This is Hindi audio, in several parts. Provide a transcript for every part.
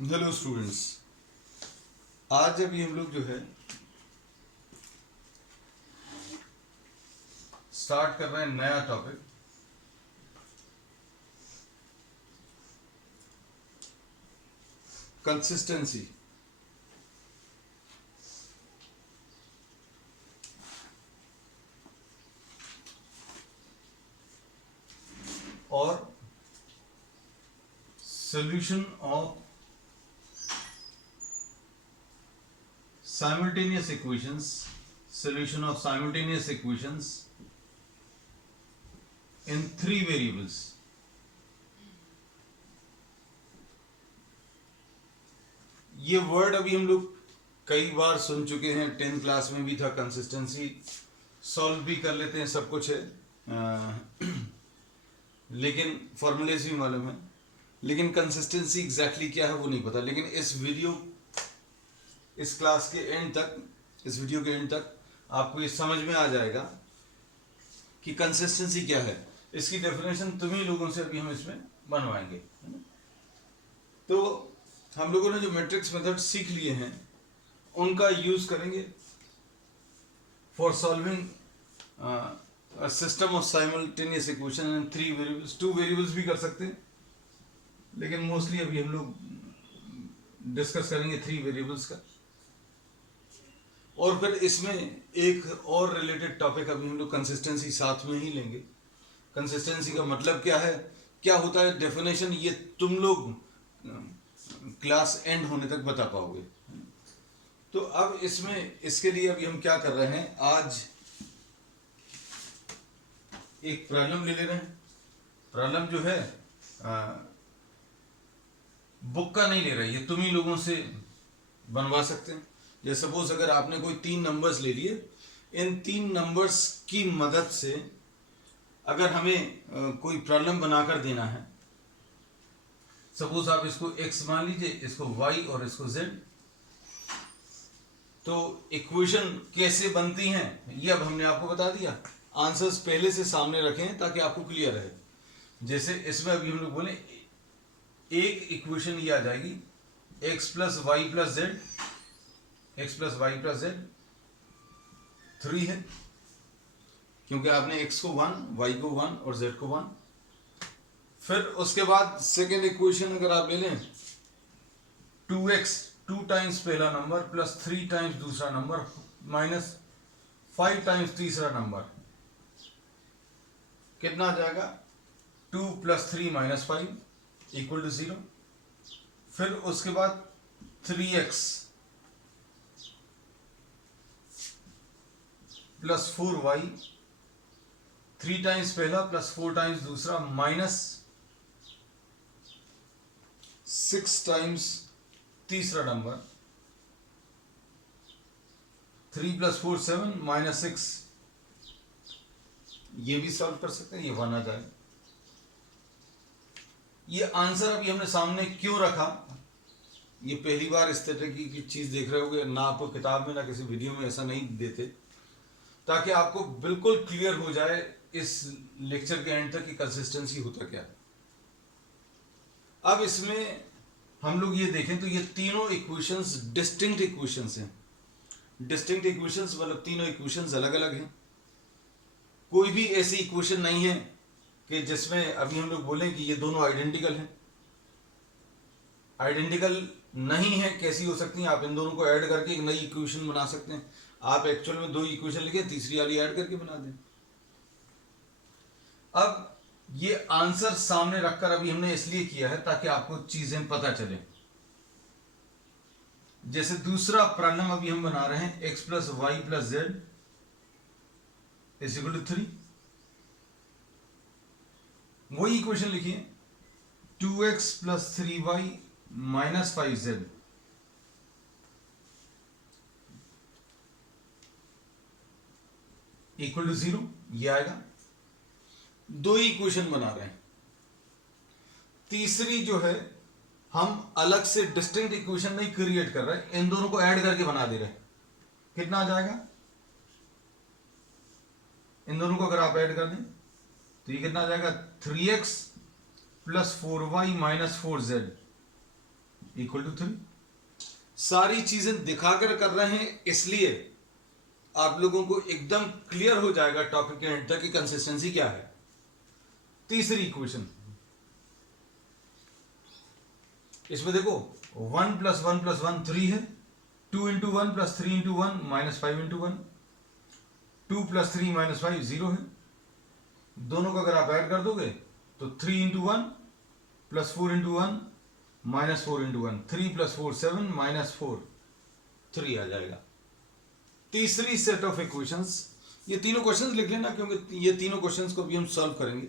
हेलो स्टूडेंट्स, आज अभी हम लोग जो है स्टार्ट कर रहे हैं नया टॉपिक। कंसिस्टेंसी। और solution of simultaneous equations, solution of simultaneous equations in three variables। ये वर्ड अभी हम लोग कई बार सुन चुके हैं, 10th क्लास में भी था। कंसिस्टेंसी सॉल्व भी कर लेते हैं, सब कुछ है लेकिन फॉर्मूलेज भी मालूम है, लेकिन कंसिस्टेंसी एग्जैक्टली क्या है वो नहीं पता। लेकिन इस क्लास के एंड तक, इस वीडियो के एंड तक आपको ये समझ में आ जाएगा कि कंसिस्टेंसी क्या है। इसकी डेफिनेशन तुम्ही लोगों से अभी हम इसमें बनवाएंगे, है ना। तो हम लोगों ने जो मैट्रिक्स मेथड सीख लिए हैं उनका यूज करेंगे for solving system of simultaneous equation in 3 variables. 2 variables भी कर सकते हैं, लेकिन मोस्टली अभी हम लोग डिस्कस करेंगे 3 वेरिएबल्स का। और फिर इसमें एक और रिलेटेड टॉपिक अभी हम लोग कंसिस्टेंसी साथ में ही लेंगे। कंसिस्टेंसी का मतलब क्या है, क्या होता है, डेफिनेशन ये तुम लोग क्लास एंड होने तक बता पाओगे। तो अब इसमें इसके लिए अभी हम क्या कर रहे हैं, आज एक प्रॉब्लम ले रहे हैं। प्रॉब्लम जो है बुक का नहीं ले रहा है, ये तुम ही लोगों से बनवा सकते हैं। जैसे सपोज अगर आपने कोई 3 नंबर्स ले लिए, इन 3 नंबर्स की मदद से अगर हमें कोई प्रॉब्लम बनाकर देना है, सपोज आप इसको x मान लीजिए, इसको y और इसको z, तो इक्वेशन कैसे बनती हैं ये अब हमने आपको बता दिया। आंसर्स पहले से सामने रखें ताकि आपको क्लियर रहे। जैसे इसमें अभी हम लोग बोले एक इक्वेशन ये आ जाएगी x plus Y plus Z, x plus Y plus Z 3 है, क्योंकि आपने x को 1, y को 1 और z को 1। फिर उसके बाद सेकेंड इक्वेशन अगर आप ले लें 2x, 2 टाइम्स पहला नंबर प्लस 3 टाइम्स दूसरा नंबर माइनस 5 टाइम्स तीसरा नंबर, कितना आ जाएगा 2 प्लस 3 माइनस 5 इक्वल टू 0। फिर उसके बाद 3x प्लस 4y, 3 टाइम्स पहला प्लस 4 टाइम्स दूसरा माइनस 6 टाइम्स तीसरा नंबर, 3 प्लस 4 7 माइनस 6, ये भी सॉल्व कर सकते हैं, ये 1 आ जाए। ये आंसर अभी हमने सामने क्यों रखा, ये पहली बार इस तरह की चीज देख रहे होगे ना, आपको किताब में ना किसी वीडियो में ऐसा नहीं देते, ताकि आपको बिल्कुल क्लियर हो जाए इस लेक्चर के एंड तक कि कंसिस्टेंसी होता क्या है। अब इसमें हम लोग ये देखें तो ये तीनों इक्वेशंस डिस्टिंक्ट इक्वेशंस हैं। डिस्टिंक्ट इक्वेशंस मतलब तीनों इक्वेशंस अलग अलग हैं। कोई भी ऐसी इक्वेशन नहीं है कि जिसमें अभी हम लोग बोलें कि ये दोनों आइडेंटिकल हैं। आइडेंटिकल नहीं है, कैसी हो सकती हैं, आप इन दोनों को ऐड करके एक नई इक्वेशन बना सकते हैं। आप एक्चुअल में 2 इक्वेशन लिखे, तीसरी वाली ऐड करके बना दें। अब ये आंसर सामने रखकर अभी हमने इसलिए किया है ताकि आपको चीजें पता चले। जैसे दूसरा प्रॉब्लम अभी हम बना रहे हैं, x plus Y plus z is equal to 3। वही इक्वेशन लिखिए 2x plus 3y minus 5z equal to 0, ये आएगा। 2 इक्वेशन बना रहे हैं। तीसरी जो है हम अलग से डिस्टिंक्ट इक्वेशन नहीं क्रिएट कर रहे, इन दोनों को ऐड करके बना दे रहे। कितना आ जाएगा, इन दोनों को अगर आप ऐड कर दें तो ये कितना आ जाएगा 3x plus 4y minus 4z equal to 3। सारी चीजें दिखाकर कर रहे हैं, इसलिए आप लोगों को एकदम क्लियर हो जाएगा टॉपिक के एंड तक कि कंसिस्टेंसी क्या है। तीसरी इक्वेशन, इसमें देखो 1 + 1 + 1 3 है, 2 × 1 + 3 × 1 -5 × 1, 2 + 3 - 5 0 है। दोनों को अगर आप ऐड कर दोगे तो 3 × 1 + 4 × 1 -4 × 1, 3 + 4 7 -4 3 आ जाएगा। तीसरी सेट ऑफ इक्वेशंस, ये तीनों क्वेश्चंस लिख लेना क्योंकि ये तीनों क्वेश्चंस को भी हम सॉल्व करेंगे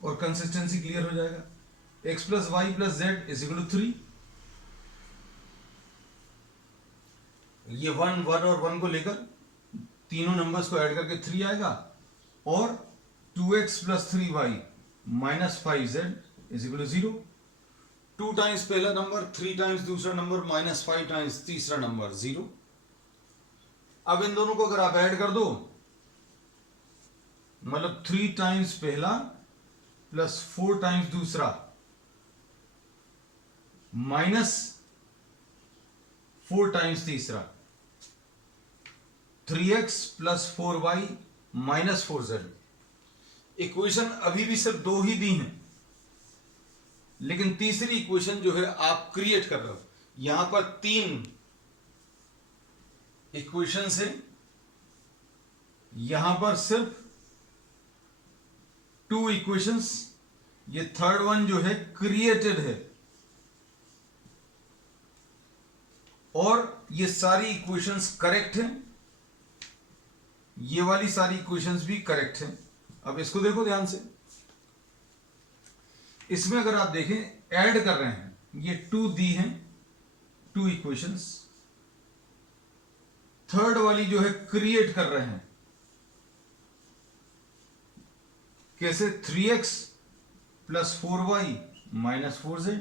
और कंसिस्टेंसी क्लियर हो जाएगा। x + y + z = 3, ये 1 1 और 1 को लेकर तीनों नंबर्स को ऐड करके 3 आएगा, और 2x + 3y - 5z = 0। 2 टाइम्स पहला नंबर, 3 टाइम्स दूसरा नंबर, -5 टाइम्स तीसरा नंबर 0। अब इन दोनों को अगर आप ऐड कर दो, मतलब 3 टाइम्स पहला प्लस 4 टाइम्स दूसरा -4 टाइम्स तीसरा, 3x + 4y - 4z। इक्वेशन अभी भी सिर्फ 2 ही दी हैं, लेकिन तीसरी इक्वेशन जो है आप क्रिएट कर रहे हो। यहां पर 3 इक्वेशन है, यहां पर सिर्फ 2 इक्वेशंस, ये थर्ड वन जो है क्रिएटेड है, और ये सारी इक्वेशंस करेक्ट हैं, ये वाली सारी इक्वेशंस भी करेक्ट हैं। अब इसको देखो ध्यान से, इसमें अगर आप देखें ऐड कर रहे हैं, ये 2 दी हैं 2 इक्वेशंस, थर्ड वाली जो है क्रिएट कर रहे हैं, कैसे? 3x + 4y - 4z,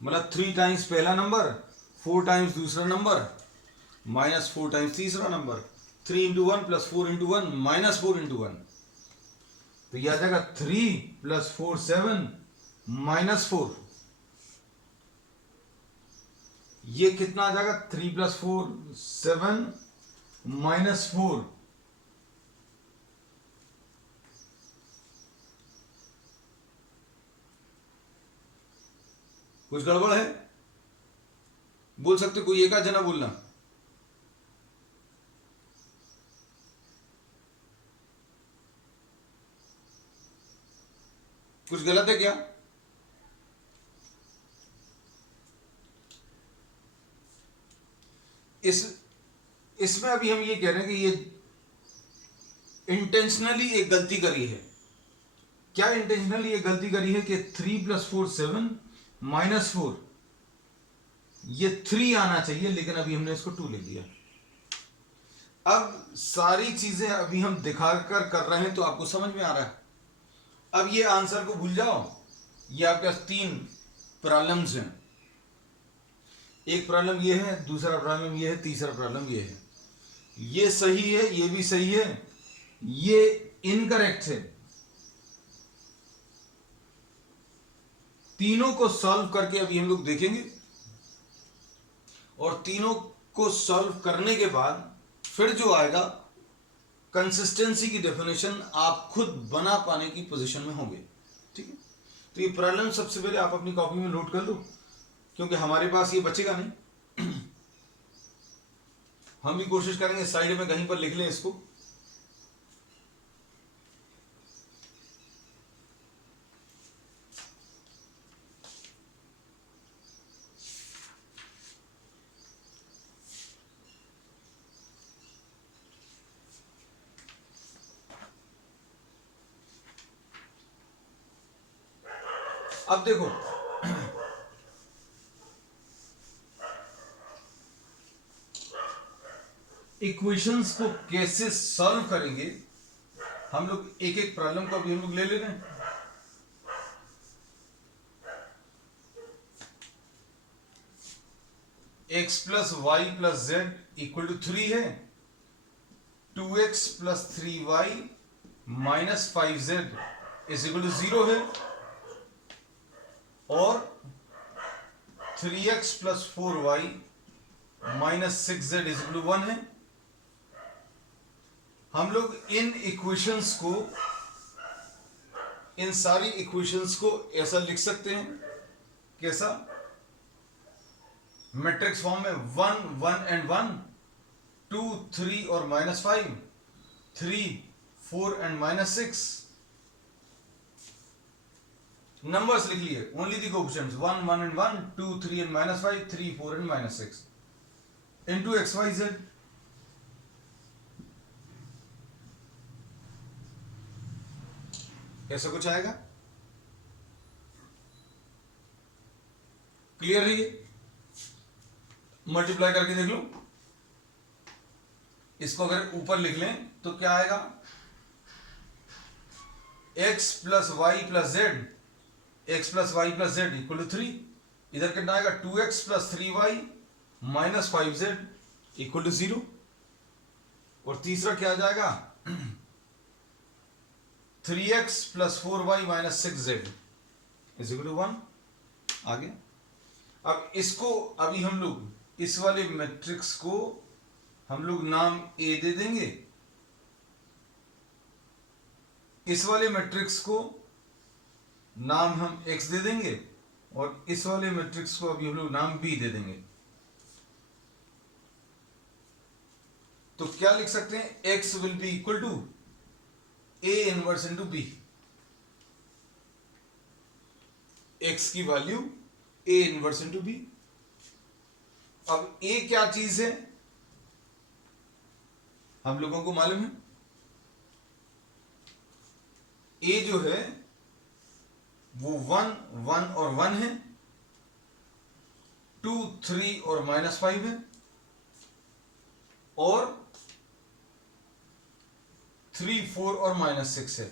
मतलब 3 टाइम्स पहला नंबर, 4 टाइम्स दूसरा नंबर, -4 टाइम्स तीसरा नंबर, 3 × 1 + 4 × 1 -4 × 1, तो यह आ जाएगा 3 + 4 7 -4। ये कितना आ जाएगा? 3 + 4 7 -4। कुछ गड़बड़ है? बोल सकते, कोई एक आध जना बोलना। कुछ गलत है क्या? इसमें अभी हम ये कह रहे हैं कि ये इंटेंशनली एक गलती करी है। क्या इंटेंशनली एक गलती करी है कि 3 + 4 7 -4, ये 3 आना चाहिए, लेकिन अभी हमने इसको 2 लिख दिया। अब सारी चीजें अभी हम दिखाकर कर रहे हैं तो आपको समझ में आ रहा है। अब ये आंसर को भूल जाओ, ये आपके पास 3 प्रॉब्लम्स हैं। एक प्रॉब्लम ये है, दूसरा प्रॉब्लम ये है, तीसरा प्रॉब्लम ये है। ये सही है, ये भी सही है, ये इनकरेक्ट है। तीनों को सॉल्व करके अभी हम लोग देखेंगे, और तीनों को सॉल्व करने के बाद फिर जो आएगा कंसिस्टेंसी की डेफिनेशन आप खुद बना पाने की पोजीशन में होंगे। ठीक है, तो ये प्रॉब्लम सबसे पहले आप अपनी कॉपी में नोट कर लो, क्योंकि हमारे पास ये बचेगा नहीं। हम भी कोशिश करेंगे साइड में कहीं पर लिख लें इसको। अब देखो, इक्वेशंस को कैसे सॉल्व करेंगे हम लोग, एक एक प्रॉब्लम को अभी हम लोग ले रहे हैं। x + y + z = 3 है, 2x + 3y - 5z = 0 है, और 3x plus 4y minus 6z is equal to 1 है। हम लोग इन इक्वेशंस को, इन सारी इक्वेशंस को ऐसा लिख सकते हैं, कैसा? मैट्रिक्स फॉर्म में 1 1 एंड 1, 2 3 और -5, 3 4 एंड -6। नंबर्स लिख लिए, only the coefficients 1 1 and 1, 2 3 and -5, 3 4 and -6 into XYZ। ऐसा कुछ आएगा। क्लियर है ये? मल्टीप्लाई करके देख लो। इसको अगर ऊपर लिख लें तो क्या आएगा? x plus Y plus Z, x plus Y plus z equal to 3। इधर कितना आएगा? 2x plus 3y minus 5z equal to 0। और तीसरा क्या आ जाएगा? 3x plus 4y minus 6z is equal to 1। आगे अब इसको, अभी हम लोग इस वाले मैट्रिक्स को हम लोग नाम A दे देंगे, इस वाले मैट्रिक्स को नाम हम X दे देंगे, और इस वाले मैट्रिक्स को अभी हम लोग नाम B दे देंगे। तो क्या लिख सकते हैं? X will be equal to A inverse into B। X की value A inverse into B। अब A क्या चीज है हम लोगों को मालूम है। A जो है वो 1 1 और 1 है, 2 3 और -5 है, और 3 4 और -6 है।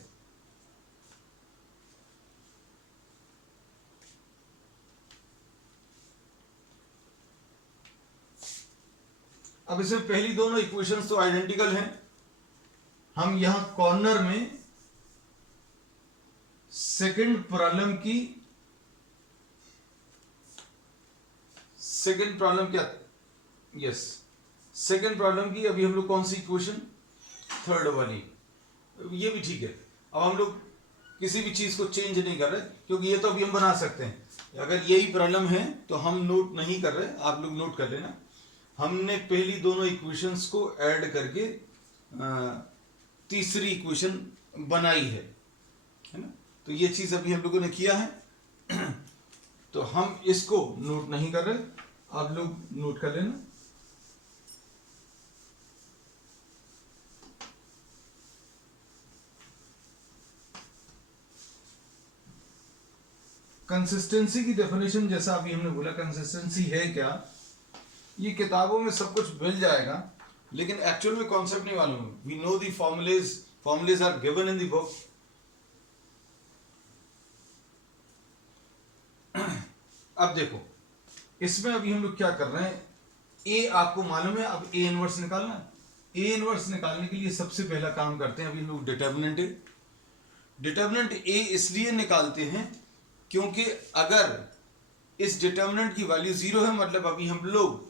अब इसमें पहली दोनों इक्वेशंस तो आइडेंटिकल हैं। हम यहां कॉर्नर में सेकंड प्रॉब्लम की, सेकंड प्रॉब्लम क्या? यस, सेकंड प्रॉब्लम की अभी हम लोग कौन सी इक्वेशन? थर्ड वाली। ये भी ठीक है। अब हम लोग किसी भी चीज को चेंज नहीं कर रहे, क्योंकि ये तो अभी हम बना सकते हैं। अगर यही प्रॉब्लम है तो हम नोट नहीं कर रहे, आप लोग नोट कर लेना। हमने पहली दोनों इक्वेशंस को ऐड करके तीसरी इक्वेशन बनाई है ना? तो ये चीज अभी हम लोगों ने किया है। तो हम इसको नोट नहीं कर रहे, आप लोग नोट कर लेना। कंसिस्टेंसी की डेफिनेशन, जैसा अभी हमने बोला, कंसिस्टेंसी है क्या? ये किताबों में सब कुछ मिल जाएगा, लेकिन एक्चुअल में कॉन्सेप्ट नहीं मालूम। We know the formulae are given in the book. अब देखो, इसमें अभी हम लोग क्या कर रहे हैं? ए आपको मालूम है, अब ए इनवर्स निकालना है। ए इनवर्स निकालने के लिए सबसे पहला काम करते हैं, अभी हम लोग डिटर्मिनेंट। डिटर्मिनेंट ए इसलिए निकालते हैं क्योंकि अगर इस डिटर्मिनेंट की वैल्यू 0 है, मतलब अभी हम लोग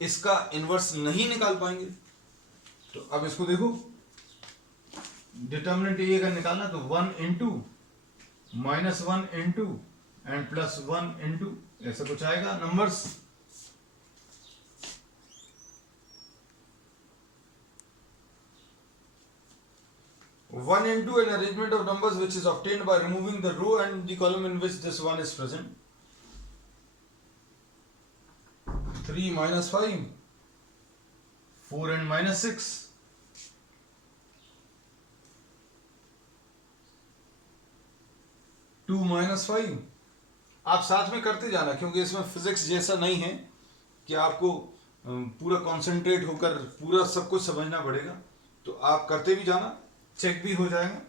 इसका इनवर्स नहीं निकाल पाएंगे। तो अब इसको देखो, डिटर्मिनेंट ए का निकालना, तो 1 इंटू -1 इंटू एंड +1 इंटू, ऐसा कुछ आएगा numbers. One into an arrangement of numbers which is obtained by removing the row and the column in which this one is present. 3 minus 5, 4 and -6. 2 minus 5। आप साथ में करते जाना, क्योंकि इसमें फिजिक्स जैसा नहीं है कि आपको पूरा कंसंट्रेट होकर पूरा सब कुछ समझना पड़ेगा। तो आप करते भी जाना, चेक भी हो जाएगा।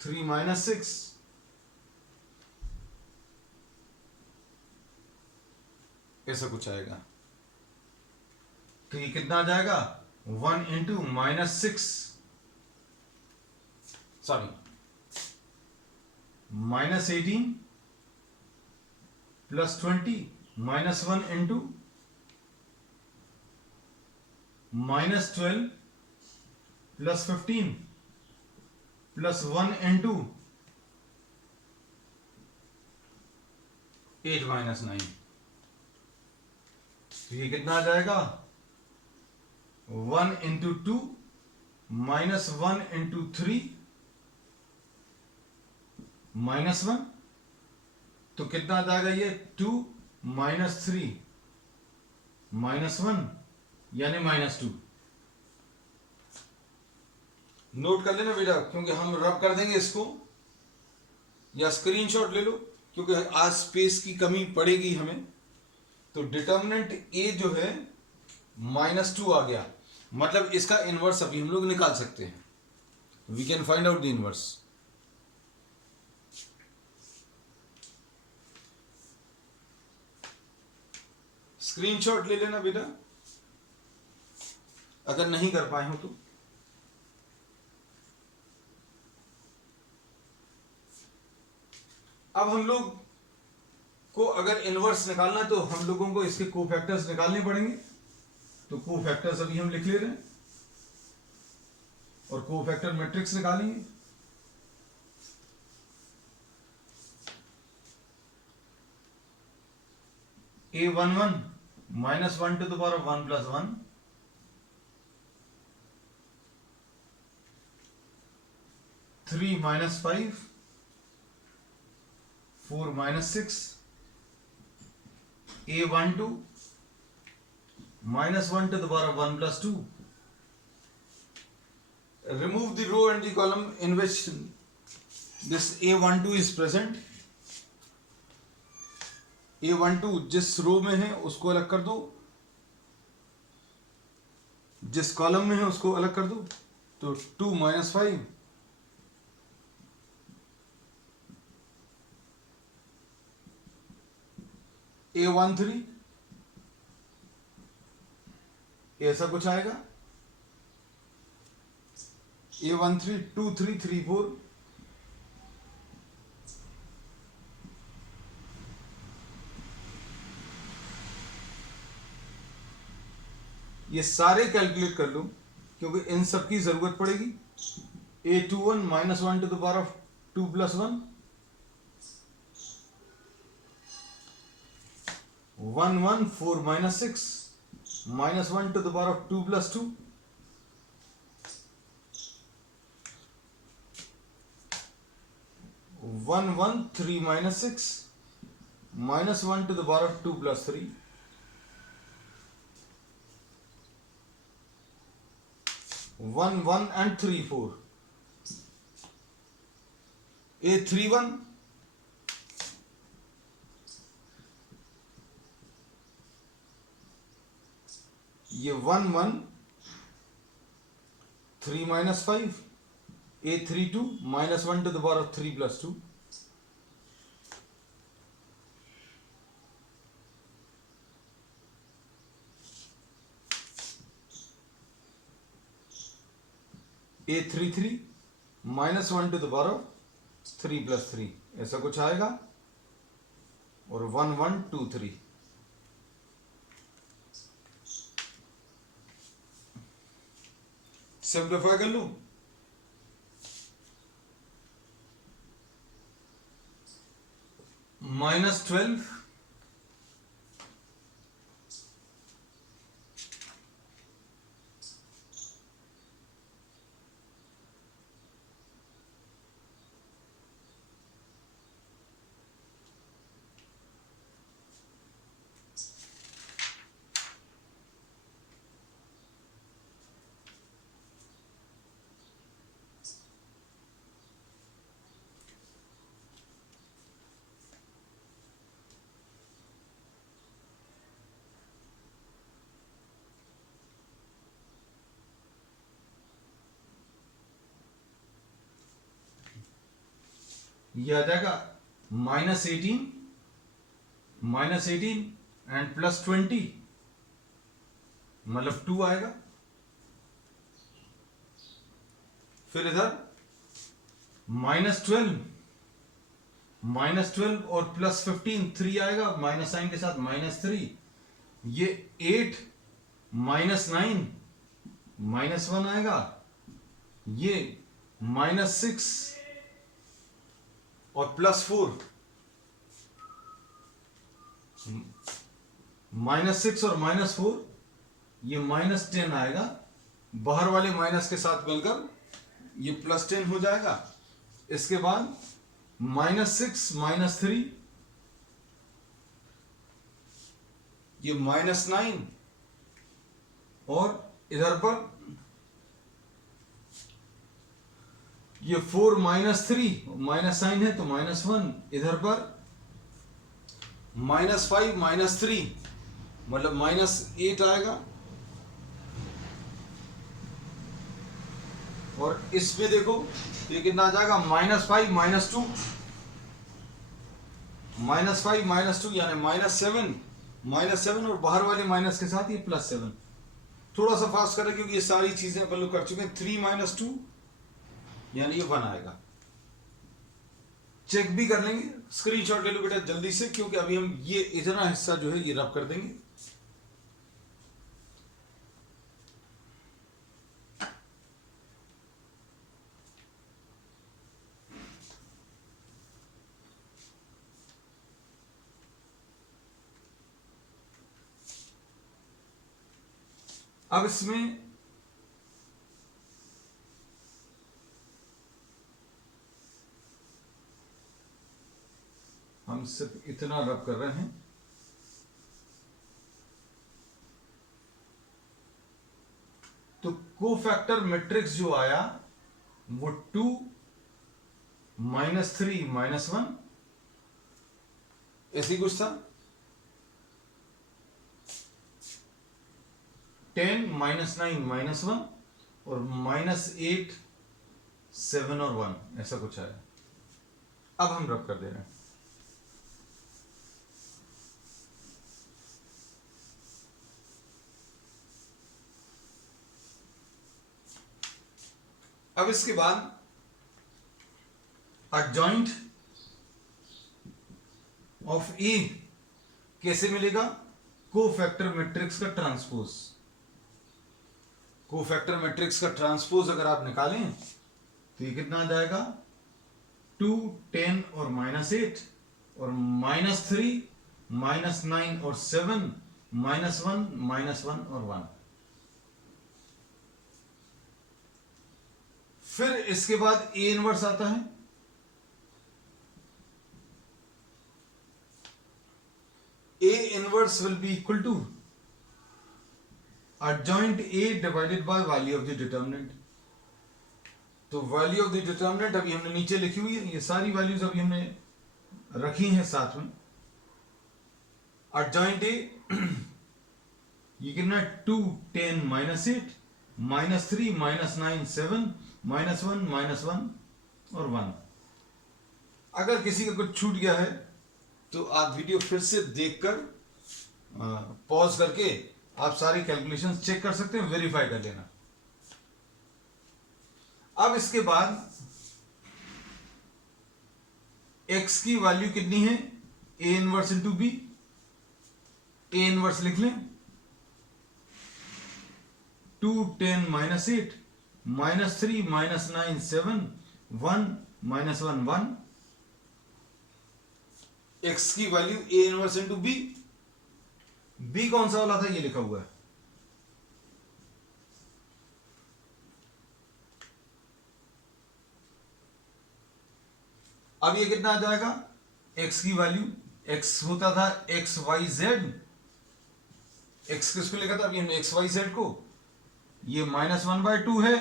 थ्री -6, ऐसा कुछ आएगा। तो ये कितना आ जाएगा? 1 into -6, sorry -18 plus 20 -1 into -12 plus 15 plus 1 into 8 - 9। तो ये कितना आ जाएगा? 1 इंटू 2 -1 इंटू 3 -1, तो कितना आ जाएगा ये? 2 - 3 -1 यानी -2। नोट कर लेना बेटा, क्योंकि हम रब कर देंगे इसको, या स्क्रीनशॉट ले लो, क्योंकि आज स्पेस की कमी पड़ेगी हमें। तो डिटर्मिनेंट ए जो है -2 आ गया, मतलब इसका इनवर्स अभी हम लोग निकाल सकते हैं। We can find out the inverse. Screenshot ले लेना बेटा, अगर नहीं कर पाए हो तो। अब हम लोग को अगर इनवर्स निकालना है तो हम लोगों को इसके कोफैक्टर्स निकालने पड़ेंगे। तो कोफैक्टर्स अभी हम लिख ले रहे हैं और कोफैक्टर मैट्रिक्स निकालेंगे। A11 -1 to the power of 1 plus 1, (3 - 5), 4 - 6, A12 -1 to the power of 1 plus 2. Remove the row and the column in which this A12 is present. A12 जिस रो में है उसको अलग कर दो, जिस कॉलम में है उसको अलग कर दो। तो 2 - 5, A13, ऐसा कुछ आएगा। A13 2 3 3 4, ये सारे कैलकुलेट कर लो, क्योंकि इन सब की जरूरत पड़ेगी। A21 -1 to the power of 2 plus 1, 11 4 - 6 -1 to the power of 2 plus 2, 11 3 - 6 -1 to the power of 2 plus 3, 1 1 and 3 4, A31 ये 1 1 3 - 5, A32 -1 to the power of 3 plus 2, A33 -1 to the power of 3 plus 3, ऐसा कुछ आएगा। और 1 1 2 3, सिंप्लीफाई कर लूं। -12 ये आ जाएगा -18 एंड +20, मतलब 2 आएगा। फिर इधर -12 और +15, 3 आएगा माइनस साइन के साथ, -3, ये 8 -9 -1 आएगा, ये -6 और +4, -6 और -4, ये -10 आएगा, बाहर वाले माइनस के साथ मिलकर ये +10 हो जाएगा। इसके बाद -6 -3, ये -9 और इधर पर ये 4 -3, माइनस साइन है तो -1, इधर पर -5 -3 मतलब -8 आएगा, और इसमें देखो ये कितना आ जाएगा, -5 -2, -5 -2 यानी -7 और बाहर वाले माइनस के साथ ये +7। थोड़ा सा फास्ट करें क्योंकि ये सारी चीजें अपन लोग कर चुके हैं। 3 - 2 यानी ये 1 आएगा। चेक भी कर लेंगे, स्क्रीनशॉट ले लो बेटा जल्दी से, क्योंकि अभी हम ये इतना हिस्सा जो है ये रब कर देंगे। अब इसमें हम सिर्फ इतना रब कर रहे हैं। तो कोफैक्टर मैट्रिक्स जो आया वो 2 -3 -1 ऐसी कुछ था। 10 -9 -1 और -8 7 और 1 ऐसा कुछ आया। अब हम रब कर दे रहे हैं। अब इसके बाद एडजॉइंट ऑफ ए कैसे मिलेगा, कोफैक्टर मैट्रिक्स का ट्रांसपोज। कोफैक्टर मैट्रिक्स का ट्रांसपोज अगर आप निकालें तो ये कितना आ जाएगा, 2 10 और -8 और -3 -9 और 7 -1 -1 और 1। फिर इसके बाद ए इनवर्स आता है। A inverse will be equal to adjoint A divided by value of the determinant. तो वैल्यू ऑफ द डिटर्मिनेंट अभी हमने नीचे लिखी हुई है, ये सारी वैल्यूज अभी हमने रखी हैं साथ में। adjoint A ये कितना, 2 10 -8 -3 -9 7 -1 -1 और 1। अगर किसी का कुछ छूट गया है तो आप वीडियो फिर से देखकर पॉज करके आप सारी कैलकुलेशंस चेक कर सकते हैं, वेरीफाई कर लेना। अब इसके बाद x की वैल्यू कितनी है, a inverse into B. a inverse लिख लें, 2 10 -8 -3 -9 7 1 -1 1। x की value a inverse into B. B कौन सा वाला था, ये लिखा हुआ है। अब ये कितना आ जाएगा, x की वैल्यू, x होता था x y z, x किसको लिखा था अभी हमने, x y z को। ये -1/2 है।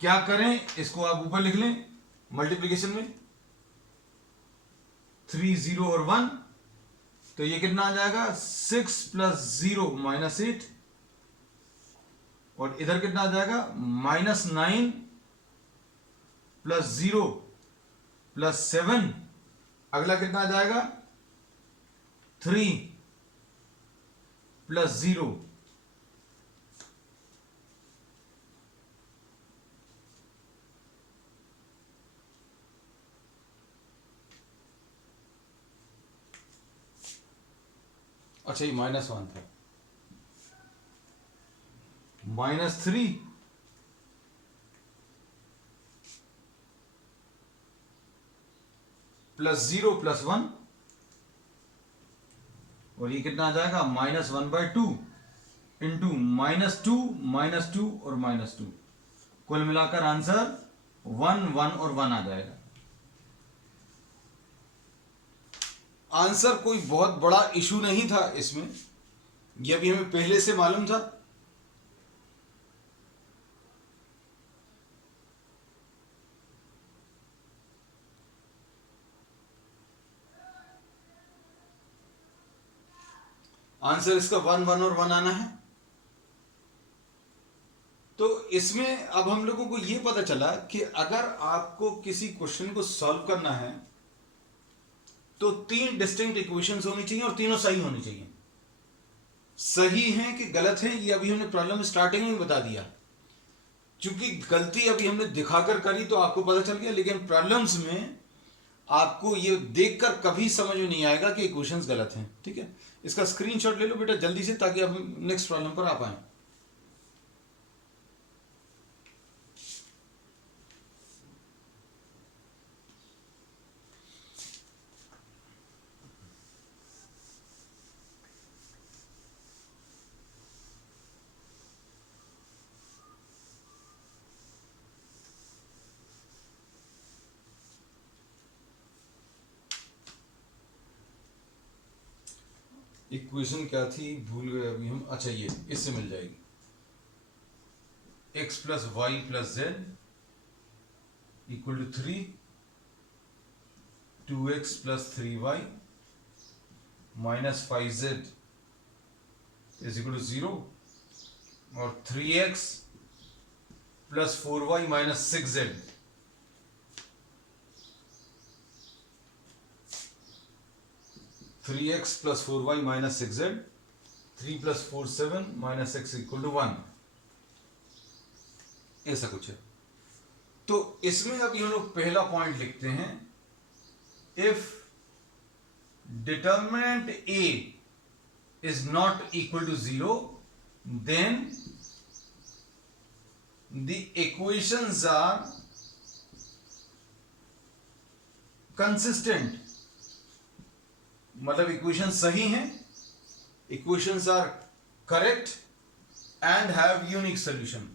क्या करें, इसको आप ऊपर लिख लें मल्टीप्लिकेशन में, 3 0 और 1, तो ये कितना आ जाएगा, 6 + 0 -8 और इधर कितना आ जाएगा, -9 + 0 + 7। अगला कितना आ जाएगा, 3 + 0 अच्छा ये -1 था, -3 +0 +1, और ये कितना आ जाएगा -1/2 इंटू -2 -2 और -2, कुल मिलाकर आंसर 1 1 और 1 आ जाएगा। आंसर कोई बहुत बड़ा इशू नहीं था इसमें, यह भी हमें पहले से मालूम था। आंसर इसका 1 1 और 1 आना है। तो इसमें अब हम लोगों को यह पता चला कि अगर आपको किसी क्वेश्चन को सॉल्व करना है तो 3 डिस्टिंक्ट इक्वेशंस होनी चाहिए और तीनों सही होनी चाहिए। सही हैं कि गलत हैं ये अभी हमने प्रॉब्लम स्टार्टिंग में बता दिया, क्योंकि गलती अभी हमने दिखाकर करी तो आपको पता चल गया, लेकिन प्रॉब्लम्स में आपको ये देखकर कभी समझ में नहीं आएगा कि इक्वेशंस गलत हैं। ठीक है, इसका स्क्रीनशॉट ले लो बेटा जल्दी से, ताकि हम नेक्स्ट प्रॉब्लम पर आ पाए। इक्वेशन क्या थी भूल गए अभी हम। अच्छा ये इससे मिल जाएगी, x + y + z = 3, 2x + 3y - 5z = 0, और 3x + 4y - 6z 3x + 4y - 6z, 3 + 4 7 - x = 1, ऐसा कुछ है। तो इसमें अभी हम लोग पहला पॉइंट लिखते हैं, if determinant a is not equal to 0 then the equations are consistent, मतलब इक्वेशन सही हैं, equations are correct and have unique solution.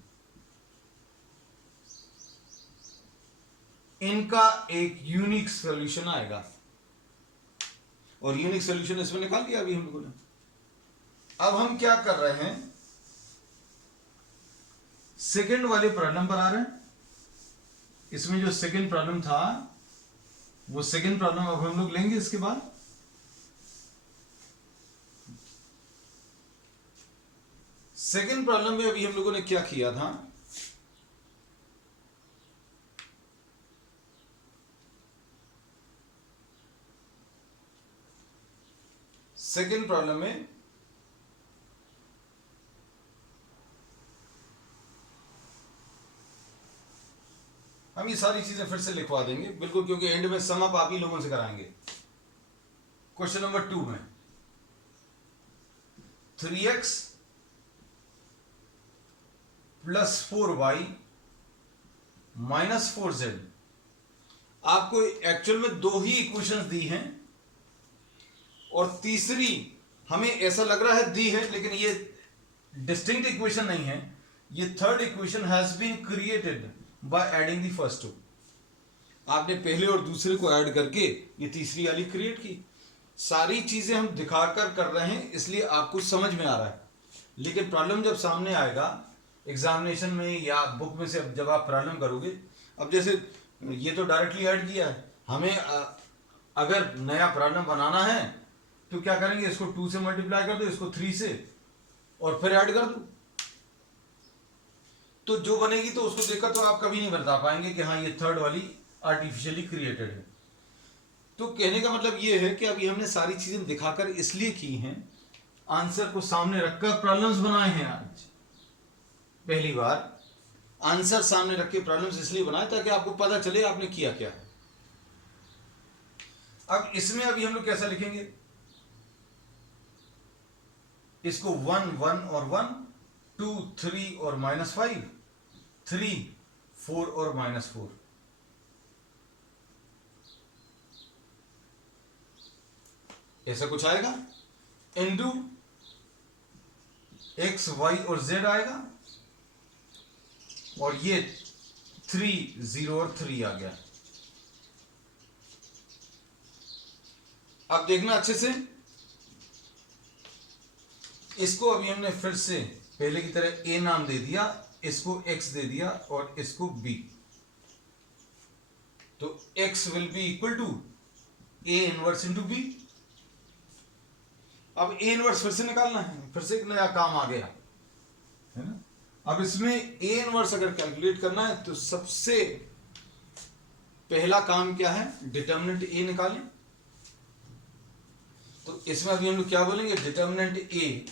इनका एक यूनिक सॉल्यूशन आएगा, और यूनिक सॉल्यूशन इसमें निकाल दिया अभी हम लोगों ने। अब हम क्या कर रहे हैं, सेकंड वाले प्रॉब्लम पर आ रहे हैं। इसमें जो सेकंड प्रॉब्लम था वो सेकंड प्रॉब्लम अब हम लोग लेंगे। इसके बाद सेकंड प्रॉब्लम में अभी हम लोगों ने क्या किया था, सेकंड प्रॉब्लम में हम ये सारी चीजें फिर से लिखवा देंगे बिल्कुल, क्योंकि एंड में सम अप आप ही लोगों से कराएंगे। क्वेश्चन नंबर 2 में 3x + 4y - 4z, आपको एक्चुअल में 2 ही इक्वेशंस दी हैं, और तीसरी हमें ऐसा लग रहा है दी है, लेकिन ये डिस्टिंक्ट इक्वेशन नहीं है। ये third equation has been created by adding the first two. आपने पहले और दूसरे को ऐड करके ये तीसरी वाली क्रिएट की। सारी चीजें हम दिखाकर कर रहे हैं, इसलिए आपको समझ में आ रहा है, लेकिन प्रॉब्लम जब सामने आएगा एग्जामिनेशन में या बुक में से जब आप प्रॉब्लम करोगे, अब जैसे ये तो डायरेक्टली ऐड किया है, हमें अगर नया प्रॉब्लम बनाना है तो क्या करेंगे, इसको 2 से मल्टीप्लाई कर दो, इसको 3 से, और फिर ऐड कर दो, तो जो बनेगी तो उसको देखकर तो आप कभी नहीं बता पाएंगे कि हाँ ये थर्ड वाली आर्टिफिशियली क्रिएटेड है। तो कहने का मतलब ये है कि अभी हमने सारी चीजें दिखाकर इसलिए की हैं, आंसर को सामने रखकर प्रॉब्लम्स बनाए हैं। आज पहली बार आंसर सामने रख के प्रॉब्लम्स इसलिए बनाए ताकि आपको पता चले आपने किया क्या है। अब इसमें अभी हम लोग कैसा लिखेंगे, इसको 1 1 और 1, 2 3 और -5, 3 4 और -4। ऐसा कुछ आएगा। इंटू x y और z आएगा, और ये 3 0 और 3 आ गया। अब देखना अच्छे से, इसको अभी हमने फिर से पहले की तरह a नाम दे दिया, इसको x दे दिया और इसको b। तो x will be equal to a inverse into b। अब a इनवर्स फिर से निकालना है, फिर से एक नया काम आ गया है ना। अब इसमें a इनवर्स अगर कैलकुलेट करना है तो सबसे पहला काम क्या है, डिटर्मिनेंट a निकालें। तो इसमें अभी हम लोग क्या बोलेंगे, determinant a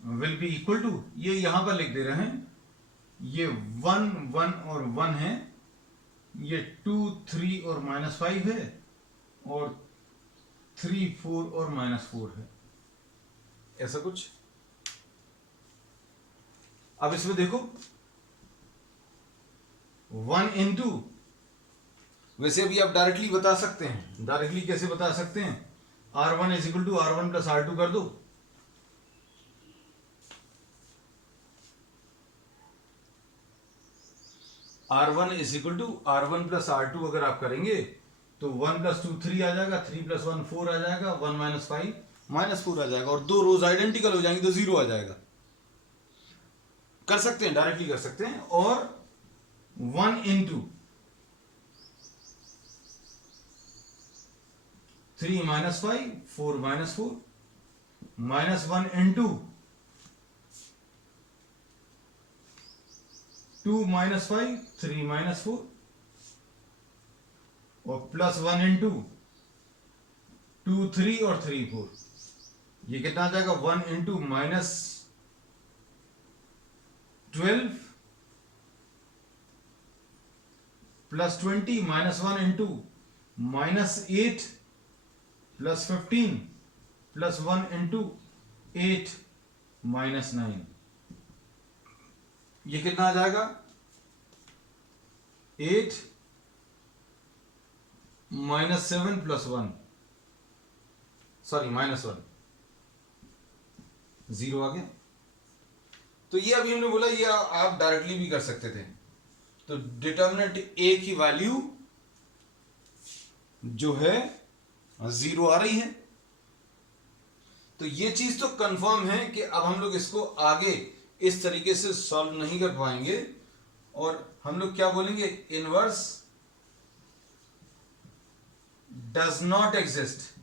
will be equal to, ये यहां पर लिख दे रहे हैं, ये 1 1 और 1 है, ये 2 3 और -5 है, और 3 4 और -4 है, ऐसा कुछ। अब इसमें देखो 1 इंटू, वैसे अभी आप डायरेक्टली बता सकते हैं, डायरेक्टली कैसे बता सकते हैं, R1 is equal to R1 plus R2 कर दो। R1 is equal to R1 plus R2 अगर आप करेंगे तो 1 प्लस 2 3 आ जाएगा, 3 प्लस 1 4 आ जाएगा, 1 माइनस 5 -4 आ जाएगा, और दो रोज आइडेंटिकल हो जाएंगी तो 0 आ जाएगा। कर सकते हैं, डायरेक्टली कर सकते हैं। और 1 इंटू 3 माइनस 5 4 -4, -1 इंटू 2 माइनस 5 3 -4, और +1 इंटू 2 3 और 3 4। ये कितना आ जाएगा, 1 इंटू -12 +20, -1 इंटू -8 +15 +1 इंटू 8 -9। ये कितना आ जाएगा, 8 -7 +1, सॉरी -1, 0 आ गया। तो ये अभी हमने बोला, ये आप डायरेक्टली भी कर सकते थे। तो डिटर्मिनेंट a की वैल्यू जो है 0 आ रही है। तो ये चीज तो कंफर्म है कि अब हम लोग इसको आगे इस तरीके से सॉल्व नहीं कर पाएंगे, और हम लोग क्या बोलेंगे, inverse does not exist.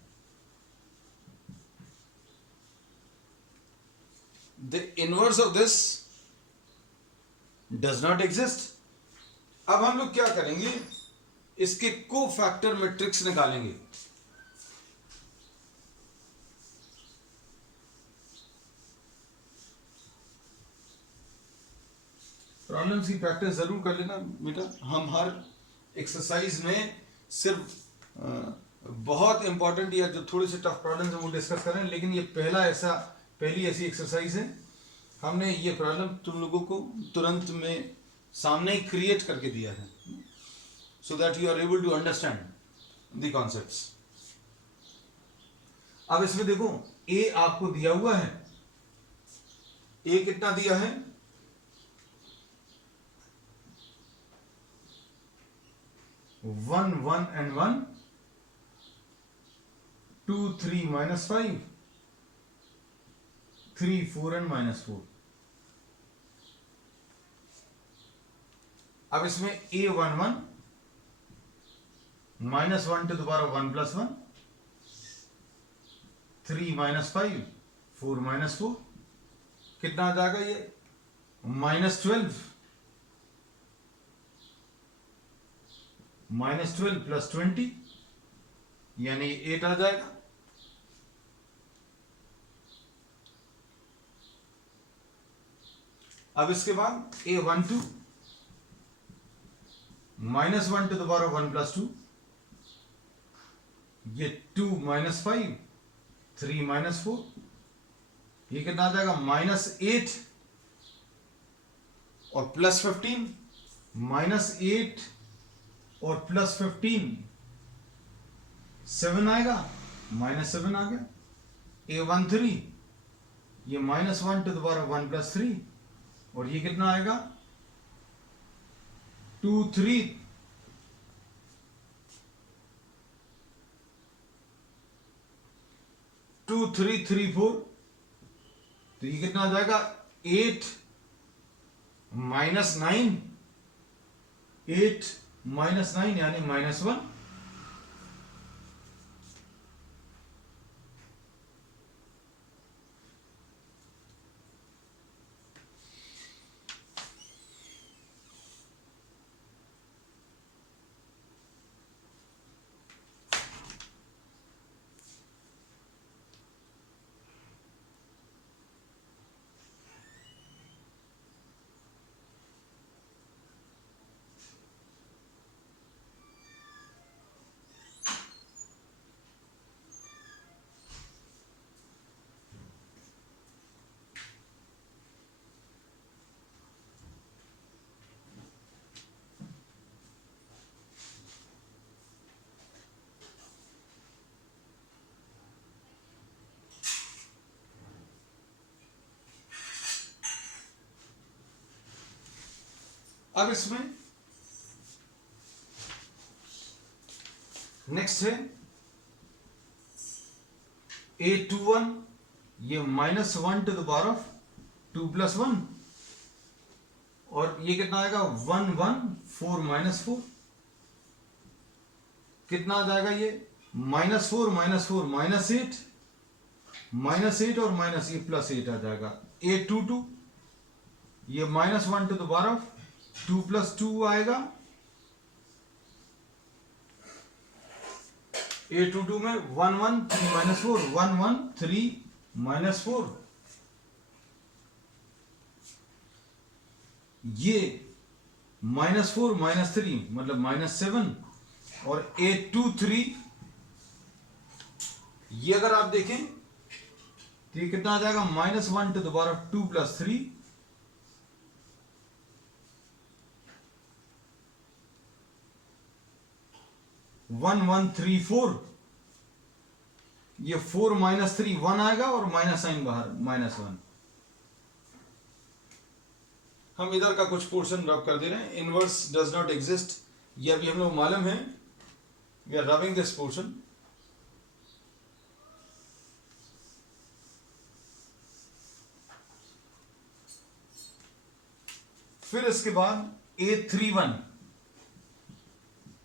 The inverse of this does not exist. अब हम लोग क्या करेंगे, इसके कोफैक्टर मैट्रिक्स निकालेंगे। प्रॉब्लम्स की प्रैक्टिस जरूर कर लेना बेटा। हम हर एक्सरसाइज में सिर्फ बहुत इंपॉर्टेंट या जो थोड़े से टफ प्रॉब्लम्स हैं वो डिस्कस करें, लेकिन ये पहली ऐसी एक्सरसाइज है, हमने ये प्रॉब्लम तुम लोगों को तुरंत में सामने ही क्रिएट करके दिया है, so that you are able to understand the concepts. अब इसमें देखो ए आपको दिया हुआ है, ए कितना दिया है, 1 1 and 1, 2 3 -5, 3 4 and -4। अब इसमें a11 -1 to the power of 1 + 1, 3 -5 4 -4, कितना आ जाएगा ये, -12 + 20, यानी 8 आ जाएगा। अब इसके बाद a12 -1 to the power of 1 + 2, ये 2 -5 3 -4, ये कितना आ जाएगा -8 और +15, -8 और +15 7 आएगा, -7 आ गया। A13 ये -1 टू द पावर 1 + 3 और ये कितना आएगा 2 3 2 3 3 4, तो ये कितना आ जाएगा 8 -9, 8 -9 यानी -1। अब इसमें नेक्स्ट है A21, ये -1 टू द पावर ऑफ 2 + 1 और ये कितना आएगा 1 1 4 -4, कितना आ जाएगा ये -4 -4 -8, -8 और माइनस ये +8 आ जाएगा। A22 ये -1 टू द पावर ऑफ 2 + 2 आएगा। A22 में 1 1 3 -4 1 1 3 -4, ये -4 -3 मतलब -7 और A23 ये अगर आप देखें तो ये कितना आ जाएगा -1 टू द पावर ऑफ 2 + 3 1 1 3 4, ये 4 -3 1 आएगा और माइनस साइन बाहर -1। हम इधर का कुछ पोर्शन रब कर दे रहे हैं। इनवर्स डज नॉट एग्जिस्ट, ये अभी हम लोग मालूम है। We are rubbing this portion. फिर इसके बाद A31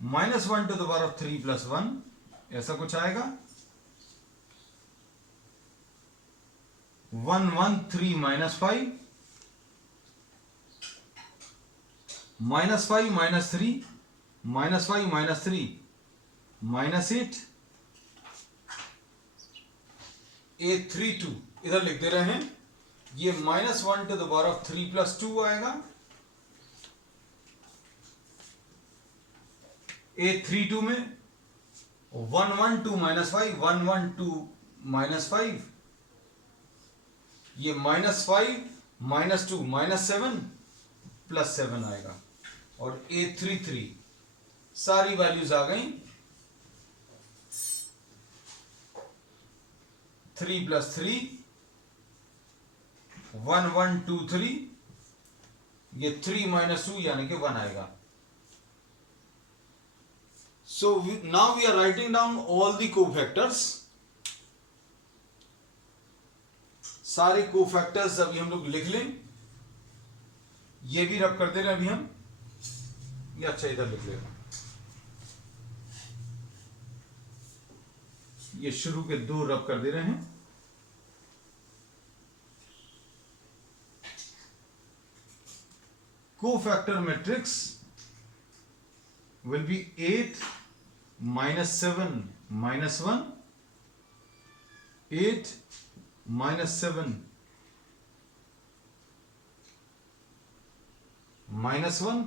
-1 to the power of 3 + 1 ऐसा कुछ आएगा। 1 1 3 -5 -5 -3 -5 -3 -8। A32 इधर लिख दे रहे हैं, ये -1 टू द पावर ऑफ 3 + 2 आएगा। A32 में 1 1 2 -5 1 1 2 -5, ये -5 -2 -7 +7 आएगा। और A33 सारी वैल्यूज आ गई, 3 + 3 1 1 2 3, ये 3 -2 यानी कि 1 आएगा। So now we are writing down all the cofactors, सारे कोफैक्टर्स अभी हम लोग लिख लें। ये भी रब कर दे रहे हैं अभी हम, ये अच्छा इधर लिख लेगा। ये शुरू के 2 रब कर दे रहे हैं। कोफैक्टर मैट्रिक्स will be 8 -7 -1, 8 -7 -1,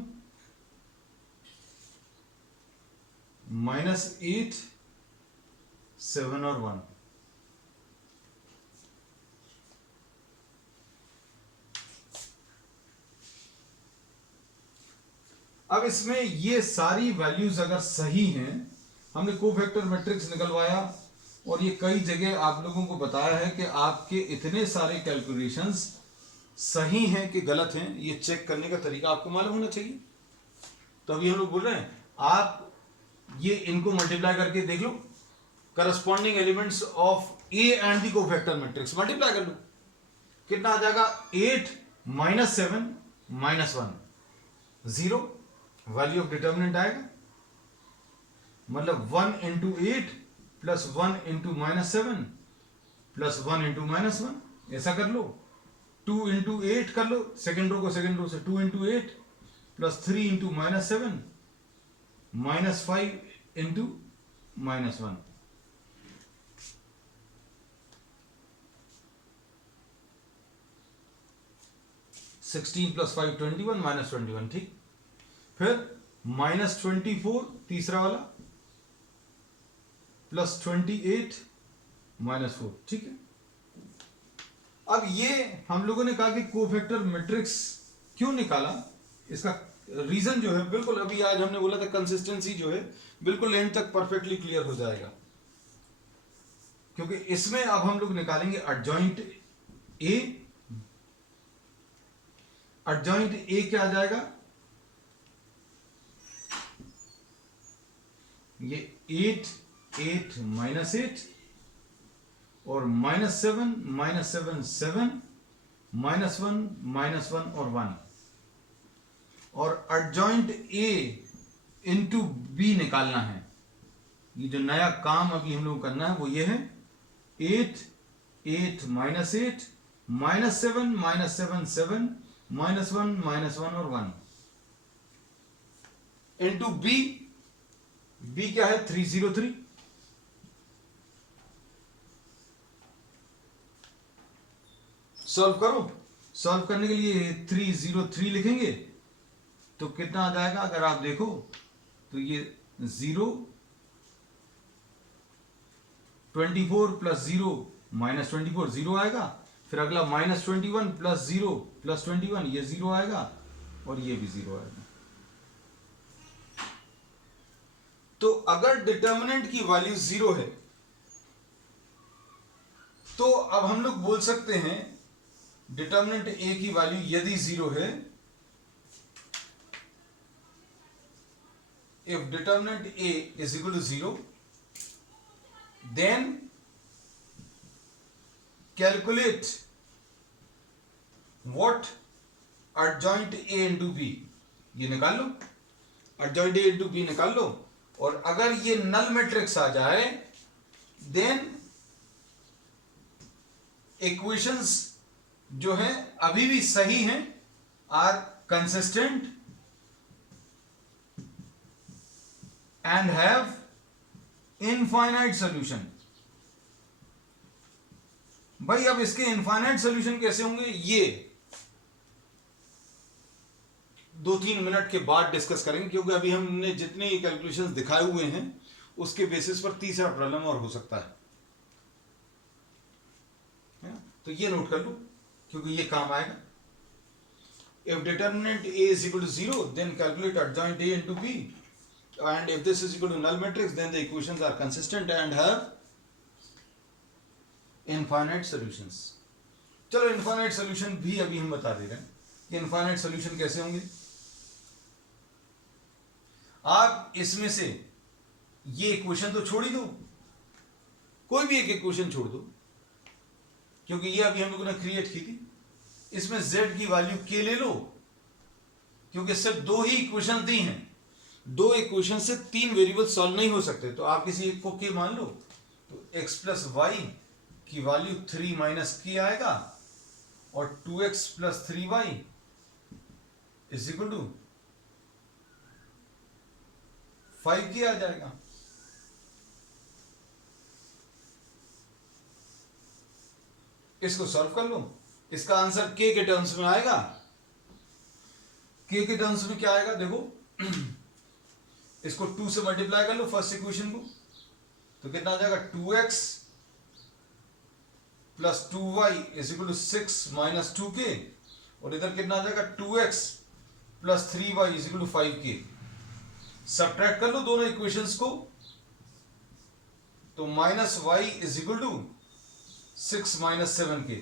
-8 7 और 1। अब इसमें ये सारी वैल्यूज अगर सही हैं, हमने कोफैक्टर मैट्रिक्स निकलवाया और ये कई जगह आप लोगों को बताया है कि आपके इतने सारे कैलकुलेशंस सही हैं कि गलत हैं, ये चेक करने का तरीका आपको मालूम होना चाहिए। तो अभी हम लोग बोल रहे हैं आप ये इनको मल्टीप्लाई करके देख लो, corresponding elements of A and the cofactor matrix multiply कर लो, कितना आ जाएगा 8 - 7 - 1 0, वैल्यू ऑफ डिटर्मिनेंट आएगा, मतलब 1 × 8 + 1 × -7 + 1 × -1, ऐसा कर लो। 2 × 8 कर लो, सेकेंड रो को सेकेंड रो से 2 × 8 + 3 × -7 -5 × -1, (16 + 5 = 21 -21), ठीक। फिर -24 तीसरा वाला, +28 -4, ठीक है। अब ये हम लोगों ने कहा कि कोफैक्टर मैट्रिक्स क्यों निकाला, इसका रीजन जो है बिल्कुल अभी आज हमने बोला था, कंसिस्टेंसी जो है बिल्कुल एंड तक परफेक्टली क्लियर हो जाएगा, क्योंकि इसमें अब हम लोग निकालेंगे एडजॉइंट ए। एडजॉइंट ए क्या आ जाएगा, ये 8 8 -8 और -7 -7 7 -1 -1 और 1, और एडजॉइंट ए इंटू बी निकालना है। ये जो नया काम अभी हम लोग करना है वो ये है, 8 8 -8 -7 -7 7 -1 -1 और 1 इंटू बी। बी क्या है 303, सॉल्व करो। सॉल्व करने के लिए 303 लिखेंगे तो कितना आ जाएगा, अगर आप देखो तो ये 0 24 + 0 -24 0 आएगा, फिर अगला -21 + 0 + 21 ये 0 आएगा, और ये भी 0 आएगा। तो अगर डिटर्मिनेंट की वैल्यू 0 है तो अब हम लोग बोल सकते हैं डिटर्मिनेंट ए की वैल्यू यदि 0 है, if determinant A is equal to 0, then calculate what adjoint A into B, ये निकाल लो, adjoint A into B निकाल लो, और अगर ये नल मैट्रिक्स आ जाए देन इक्वेशंस जो है अभी भी सही हैं, are consistent and have infinite solution. भाई अब इसके इनफाइनाइट सॉल्यूशन कैसे होंगे, ये 2-3 मिनट के बाद डिस्कस करेंगे, क्योंकि अभी हमने जितने कैलकुलेशंस दिखाए हुए हैं उसके बेसिस पर तीसरा प्रॉब्लम और हो सकता है, तो ये नोट कर लो क्योंकि ये काम आएगा। If determinant A is equal to 0, then calculate adjoint A into B, and if this is equal to null matrix, then the equations are consistent and have infinite solutions. चलो इनफाइनाइट सॉल्यूशन भी अभी हम बता दे रहे हैं कि इनफाइनाइट सॉल्यूशन कैसे होंगे। आप इसमें से ये इक्वेशन तो छोड़ ही दो, कोई भी एक इक्वेशन छोड़ दो, क्योंकि ये अभी हम लोगों ने क्रिएट की थी। इसमें z की वैल्यू k ले लो, क्योंकि सिर्फ 2 ही इक्वेशन दी हैं, 2 इक्वेशन से 3 वेरिएबल सॉल्व नहीं हो सकते, तो आप किसी एक को k मान लो, तो x + y की वैल्यू 3 - k आएगा, और 2x + 3y = 5k आ जाएगा। इसको सॉल्व कर लो, इसका आंसर k के टर्म्स में आएगा। k के टर्म्स में क्या आएगा देखो, इसको 2 से मल्टीप्लाई कर लो फर्स्ट इक्वेशन को, तो कितना आ जाएगा 2x + 2y = 6 - 2k, और इधर कितना आ जाएगा 2x + 3y = 5k। सब्ट्रैक्ट कर लो दोनों इक्वेशंस को, तो minus y is equal to 6 minus 7k,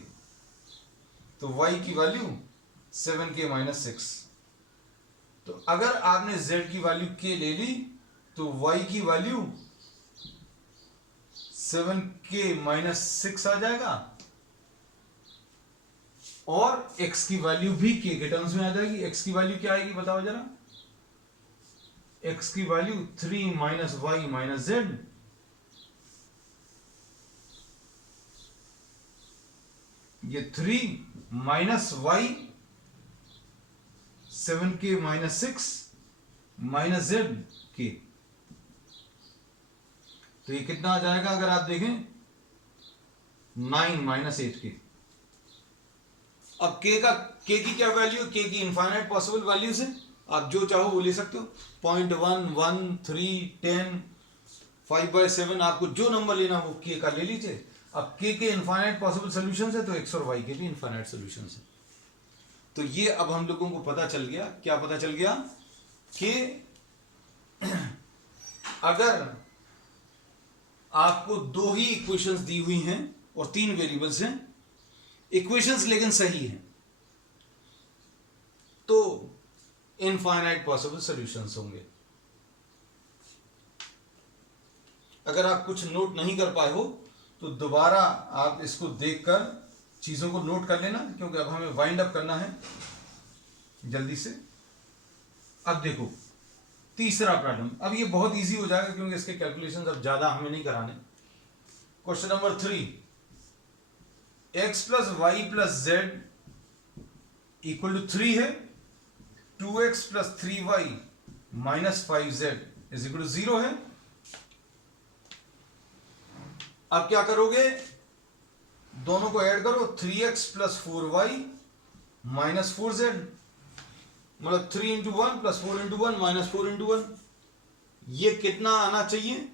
तो y की वैल्यू 7k माइनस 6। तो अगर आपने z की वैल्यू k ले ली तो y की वैल्यू 7k माइनस 6 आ जाएगा, और x की वैल्यू भी k के टर्म्स में आ जाएगी। x की वैल्यू क्या आएगी बताओ जरा, x की value 3 minus y minus z, ये 3 minus y 7k minus 6 minus z के, तो ये कितना आ जाएगा अगर आप देखें 9 माइनस 8k। अब k की क्या वैल्यू, k की इनफाइनाइट पॉसिबल वैल्यूज है, आप जो चाहो वो ले सकते हो, 0.1 1 3 10 5/7, आपको जो नंबर लेना वो k का ले लीजिए। अब k के इनफाइनाइट पॉसिबल सॉल्यूशंस है तो x और y के भी इनफाइनाइट सॉल्यूशंस है। तो ये अब हम लोगों को पता चल गया, क्या पता चल गया कि अगर आपको दो ही इक्वेशंस दी हुई हैं और 3 वेरिएबल्स हैं, इक्वेशंस लेकिन सही हैं, तो इनफाइनाइट पॉसिबल सॉल्यूशंस होंगे। अगर आप कुछ नोट नहीं कर पाए हो तो दोबारा आप इसको देखकर चीजों को नोट कर लेना, क्योंकि अब हमें वाइंड अप करना है जल्दी से। अब देखो तीसरा प्रॉब्लम, अब ये बहुत इजी हो जाएगा क्योंकि इसके कैलकुलेशंस अब ज्यादा हमें नहीं कराने। Question number 3, x plus Y plus z equal to 3 है, 2x plus 3y minus 5z is equal to 0 है। अब क्या करोगे, दोनों को ऐड करो, 3x plus 4y minus 4z, मतलब 3 into 1 plus 4 into 1 minus 4 into 1, ये कितना आना चाहिए,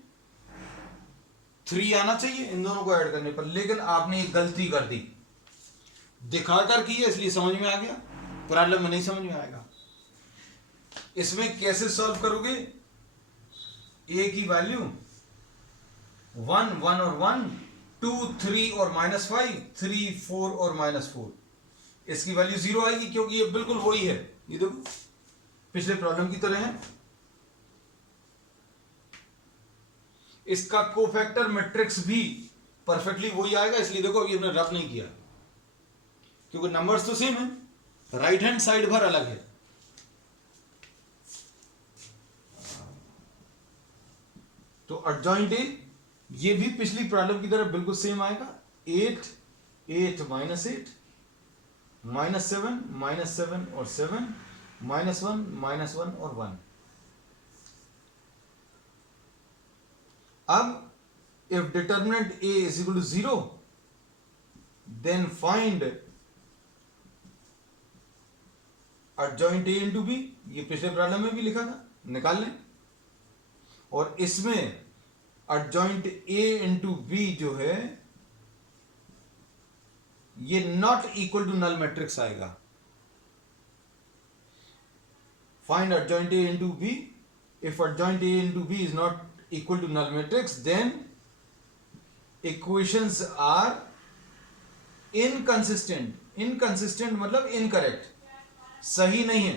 3 आना चाहिए इन दोनों को ऐड करने पर। लेकिन आपने एक गलती कर दी, दिखाकर की है इसलिए समझ में आ गया, प्रॉब्लम में नहीं समझ में आएगा। इसमें कैसे सॉल्व करोगे, a की वैल्यू 1 1 और 1, 2 3 और माइनस 5, 3 4 और माइनस 4, इसकी वैल्यू 0 आएगी क्योंकि ये बिल्कुल वही है, ये देखो पिछले प्रॉब्लम की तरह है। इसका कोफैक्टर मैट्रिक्स भी परफेक्टली वही आएगा, इसलिए देखो अभी हमने रब नहीं किया क्योंकि नंबर्स तो सेम है, राइट हैंड साइड भर अलग है। तो एडजॉइंट ए ये भी पिछली प्रॉब्लम की तरह बिल्कुल सेम आएगा, 8 8 माइनस 8 माइनस 7 और 7 माइनस 1 और 1। अब if determinant a is equal to 0 then find adjoint a into b, ये पिछले प्रॉब्लम में भी लिखा था, निकाल लें। और इसमें एडजॉइंट a इंटू बी जो है ये not equal to null matrix आएगा। Find adjoint a into B, if adjoint a into B is not equal to null matrix then equations are inconsistent. Inconsistent मतलब इनकरेक्ट, सही नहीं है।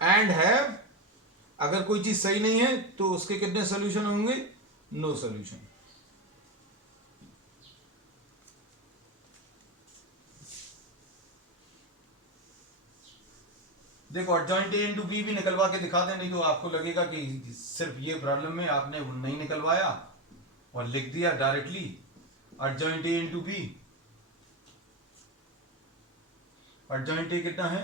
एंड हैव, अगर कोई चीज सही नहीं है तो उसके कितने सॉल्यूशन होंगे, नो सॉल्यूशन। देखो एडजॉइंट ए इंटू बी भी निकलवा के दिखा दें, नहीं तो आपको लगेगा कि सिर्फ ये प्रॉब्लम में आपने नहीं निकलवाया और लिख दिया directly adjoint A into B. Adjoint A कितना है,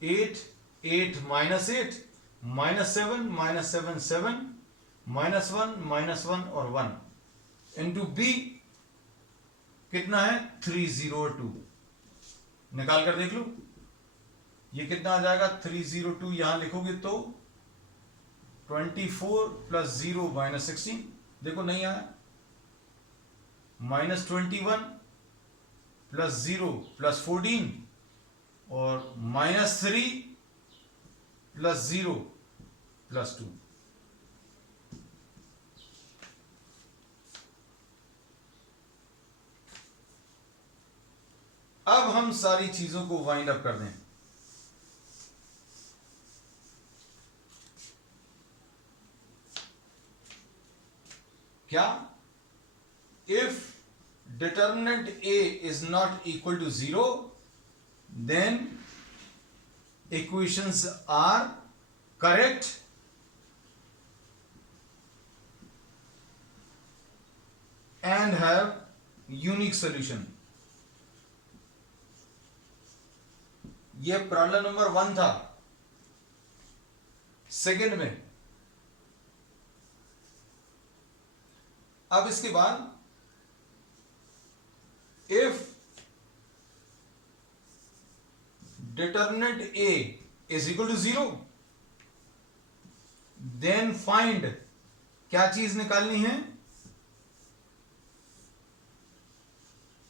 8 8 माइनस 8 माइनस 7 7 माइनस 1 और 1 इंटू बी कितना है 302। निकाल कर देख लो ये कितना आ जाएगा, 302 यहां लिखोगे तो 24 प्लस 0 माइनस 16, देखो नहीं आया, माइनस 21 प्लस 0 प्लस 14 और माइनस 3 प्लस 0 प्लस 2। अब हम सारी चीजों को वाइंड अप कर दें। क्या? If determinant A is not equal to 0, then equations are correct and have unique solution. यह प्रॉब्लम नंबर 1 था। सेकेंड में अब इसके बाद if determinant A is equal to 0, then find, क्या चीज निकालनी है?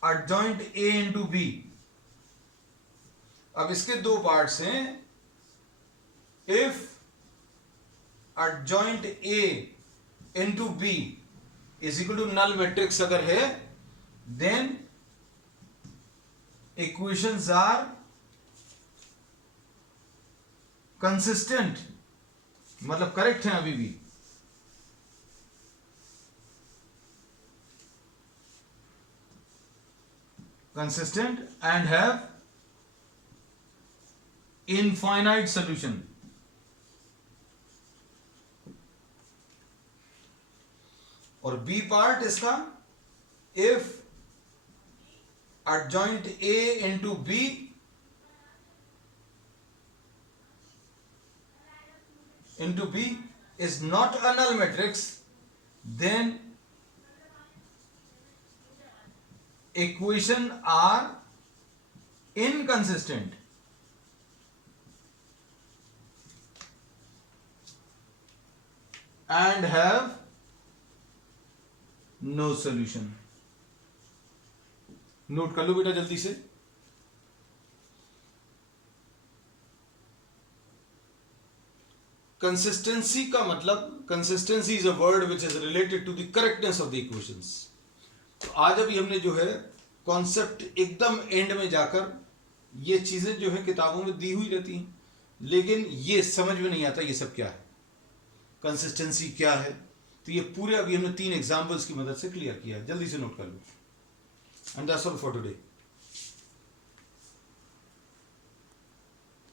Adjoint A into B. अब इसके दो पार्ट्स हैं। If adjoint A into B is equal to null matrix अगर है, देन इक्वेशंस आर कंसिस्टेंट, मतलब करेक्ट है अभी भी। Consistent and have infinite solution. और बी पार्ट इसका, इफ adjoint A into B is not a null matrix, then equation are inconsistent and have no solution। Note कर लो बेटा जल्दी से। कंसिस्टेंसी का मतलब, consistency is a word which is related to the correctness of the equations. तो आज अभी हमने जो है कॉन्सेप्ट एकदम एंड में जाकर, ये चीजें जो है किताबों में दी हुई रहती हैं, लेकिन ये समझ में नहीं आता ये सब क्या है, कंसिस्टेंसी क्या है। तो ये पूरे अभी हमने 3 एग्जाम्पल्स की मदद से क्लियर किया है। जल्दी से नोट कर लो। And that's all for today.